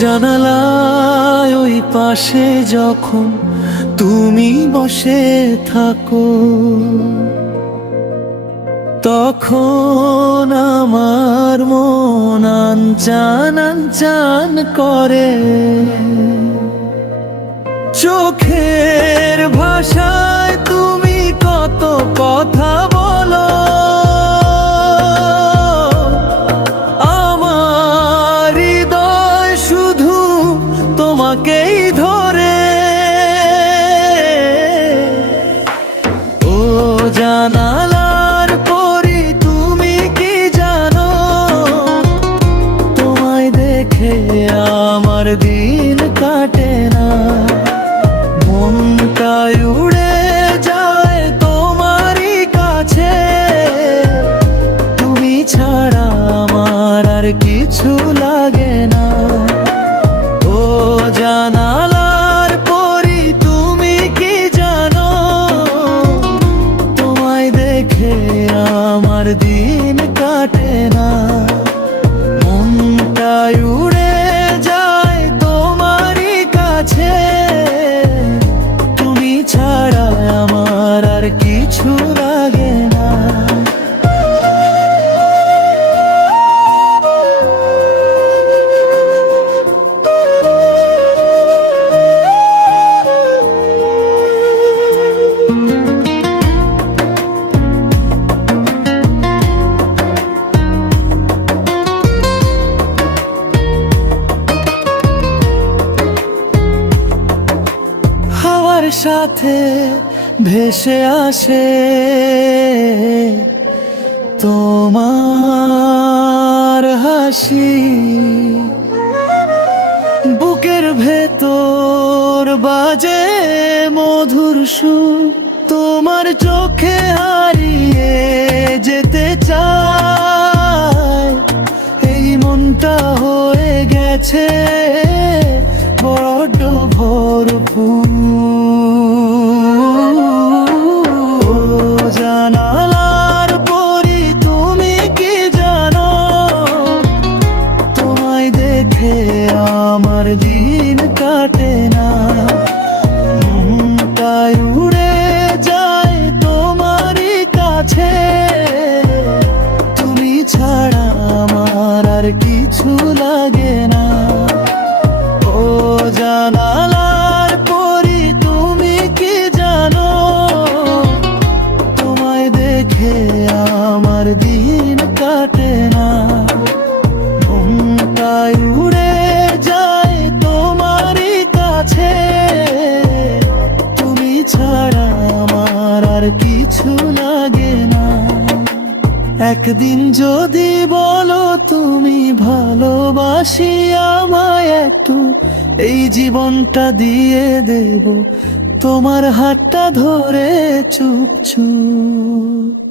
জানালায় ওই পাশে যখন তুমি বসে থাকো, তখন আমার মন আনচান আনচান করে। চোখের ভাষায় তুমি কত কথা বলো, আমার হৃদয় শুধু তোমাকেই ধরে। ও জানালার পরি তুমি কি জানো, তোমায় দেখে আমার দিন কাটে না। মনটাই উড়ে যায় তোমারই কাছে, তুমি ছাড়া আমার আর কিছু লাগে না। ও জানালার পরি তুমি কি জানো, তোমায় দেখে আমার দিন কাটে না। মনটাই উড়ে যায় তোমারই কাছে, তুমি ছাড়া আমার আর কিছু লাগে না। হাওয়ার সাথে ভেসে আসে তোমার হাসি, বুকের ভেতর বাজে মধুর সুর। তোমার চোখে হারিয়ে যেতে চাই, এই মনটা হয়ে গেছে বড্ড ভরপুর। জানালার পরি তুমি কি জানো, তোমায় দেখে আমার দিন কাটে না। মনটাই উড়ে যায় তোমারই কাছে, তুমি ছাড়া আমার আর কিছু লাগে না। ও জানালার পরি তুমি কি জানো, তোমায় দেখে আমার দিন কাটে না। মনটাই উড়ে যায় তোমারই কাছে, তুমি ছাড়া আমার আর কিছু লাগে না। একদিন যদি বলো তুমি ভালোবাসি আমায় একটু, এই জীবনটা দিয়ে দেব তোমার হাতটা ধরে চুপ চুপ।